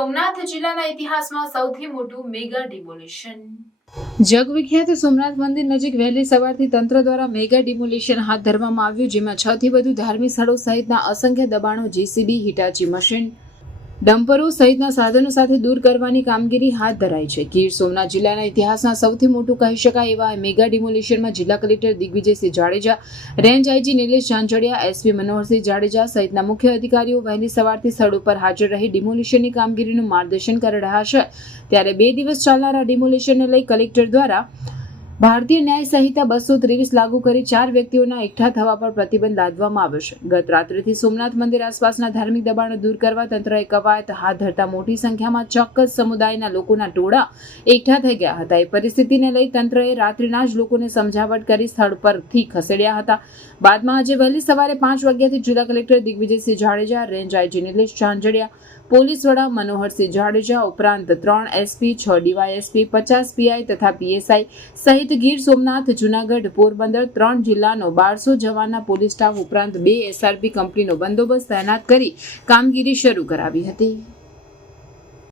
સોમનાથ જિલ્લાના ઇતિહાસમાં સૌથી મોટું મેગા ડિમોલિશન. જગવિખ્યાત સોમનાથ મંદિર નજીક વહેલી સવારથી તંત્ર દ્વારા મેગા ડિમોલિશન હાથ ધરવામાં આવ્યું, જેમાં છ થી વધુ ધાર્મિક સ્થળો સહિતના અસંખ્ય દબાણો, જીસીબી, હિટાચી મશીન ડમ્પરો સહિતના સાધનો સાથે દૂર કરવાની કામગીરી હાથ ધરાઈ છે. ગીર સોમનાથ જિલ્લાના ઇતિહાસના સૌથી મોટું કહી શકાય એવા મેગા ડિમોલિશનમાં જિલ્લા collector Digvijaysinh Jadeja, range IG Nilesh Chanchadiya SP Manoharsinh Jadeja સહિતના મુખ્ય અધિકારીઓ વહેલી સવારથી સ્થળ ઉપર હાજર રહી ડિમોલિશનની કામગીરીનું માર્ગદર્શન કરી રહ્યા છે. ત્યારે બે દિવસ ચાલનારા ડિમોલિશનને લઈ કલેક્ટર દ્વારા ભારતીય ન્યાય સંહિતા બસો ત્રેવીસ લાગુ કરી ચાર વ્યક્તિઓના એકઠા થવા પર પ્રતિબંધ લાદવામાં આવ્યો છે. ગત રાત્રિથી સોમનાથ મંદિર આસપાસના ધાર્મિક દબાણો દૂર કરવા તંત્રએ કવાયત હાથ ધરતા મોટી સંખ્યામાં ચોક્કસ સમુદાયના લોકોના ટોળા એકઠા થઈ ગયા હતા. એ પરિસ્થિતિને લઈ તંત્રએ રાત્રિના જ લોકોને સમજાવટ કરી સ્થળ પરથી ખસેડ્યા હતા. બાદમાં આજે વહેલી સવારે પાંચ વાગ્યાથી જિલ્લા collector Digvijaysinh Jadeja, range IG Nilesh Chanchadiya police વડા મનોહરસિંહ જાડેજા ઉપરાંત ત્રણ એસપી, છ ડીવાયએસપી, પચાસ પીઆઈ તથા પીએસઆઈ સહિત ગીર સોમનાથ, જુનાગઢ, પોરબંદર ત્રણ જિલ્લાનો બારસો જવાનના પોલીસ સ્ટાફ ઉપરાંત બે એસઆરપી કંપનીનો બંદોબસ્ત તૈનાત કરી કામગીરી શરૂ કરાવી હતી.